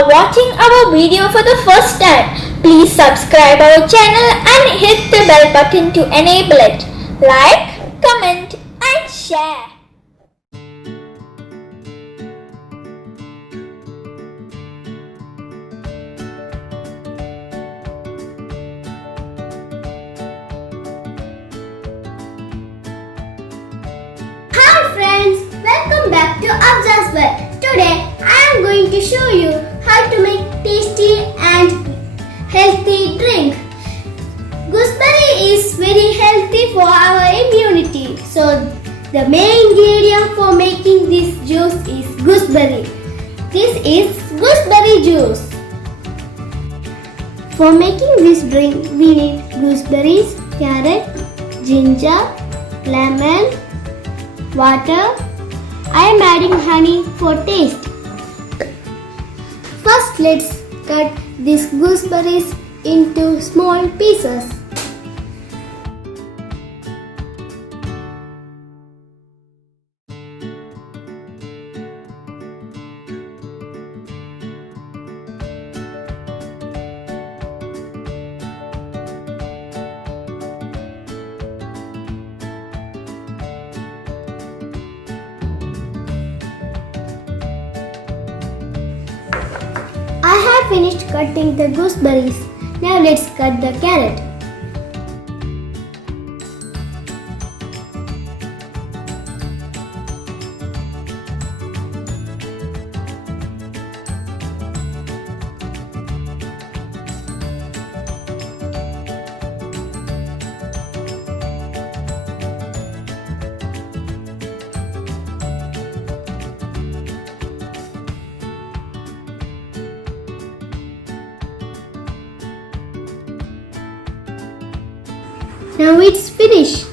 are watching our video for the first time, please subscribe our channel and hit the bell button to enable it. Like, comment and share. Hi friends, welcome back to Afza's World. Today I am going to show you how to make tasty and healthy drink. Gooseberry is very healthy for our immunity. So the main ingredient for making this juice is gooseberry. This is gooseberry juice. For making this drink we need gooseberries, carrot, ginger, lemon, water. I am adding honey for taste. First let's cut these gooseberries into small pieces. I have finished cutting the gooseberries. Now let's cut the carrot. Now it's finished.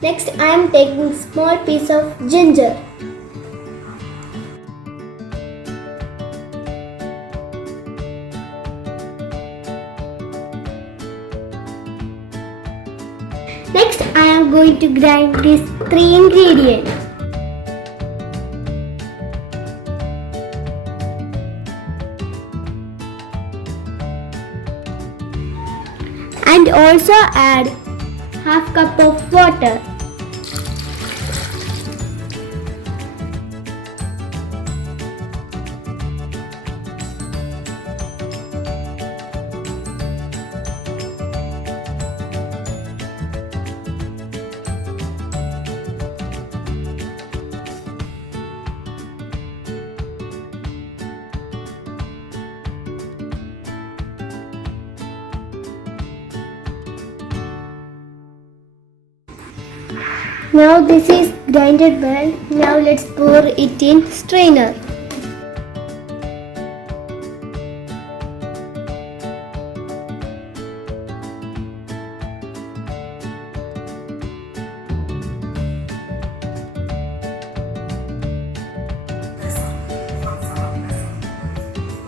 Next I am taking small piece of ginger. Next I am going to grind these 3 ingredients. And also add half cup of water. Now this is grinded well. Now let's pour it in strainer.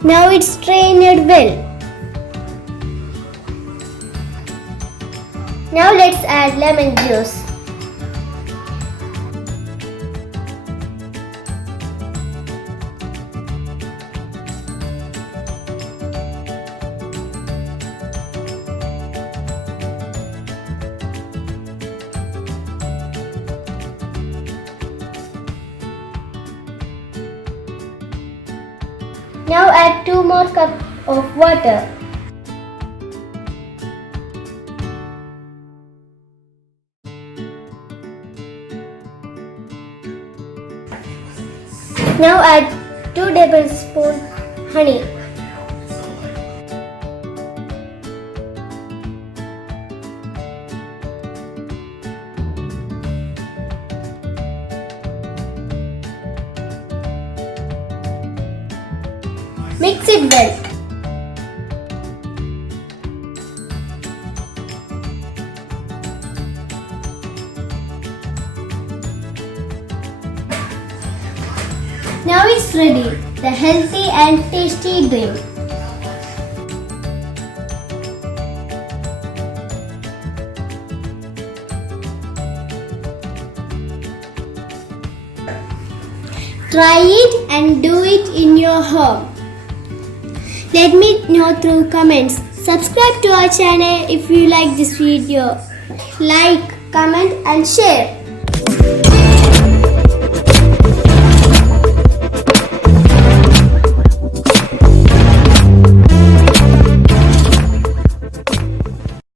Now it's strained well. Now let's add lemon juice. Now add 2 more cups of water. Now add 2 tablespoons honey. Mix it well. Now it's ready, the healthy and tasty drink. Try it and do it in your home. Let me know through comments. Subscribe to our channel if you like this video. Like, comment and share.